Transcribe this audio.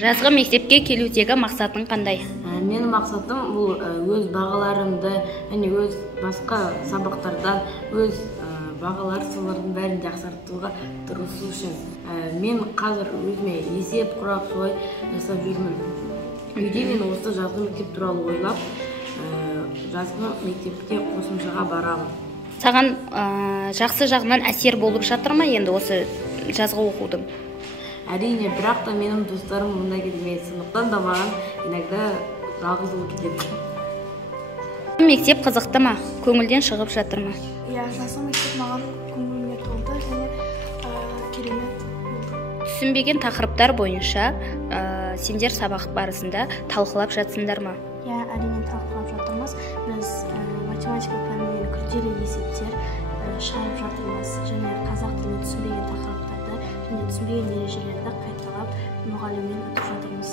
Жазғы мектепке келудегі мақсатың қандай? Менің мақсатым бұл өз бағаларымды, өз басқа сабақтардан өз бағалар солардың бәрін жақсартуға тырысу үшін. Мен қазір өзіме есеп құрап солай жасап жүрмін. Үйде мен осы жазғы мектеп туралы ойлап, жазғы мектепке қосымшаға барамын. Саған жақсы жағынан әсер болып жатыр ма енді осы жазғы оқудың? Әрине, бірақ та менің достарым мұнда келмейді, сондықтан да маған иногда жалғыз кетеді. Мектеп қызықты ма? Көңілден шығып жатыр ма? Жазғы мектеп маған көңіліме толды және керемет болды. Түсінбеген тақырыптар бойынша сендер сабақ барысында талқылап жатсыңдар ма? Әрине талқылап жатырмыз. Біз математика пәнінен күрделі есептер шығарып жатырмыз және қазақ тілін түсінбеген тақырыптарды және түсінбеген ережелерді қайталап мұғаліммен өтіп жатырмыз.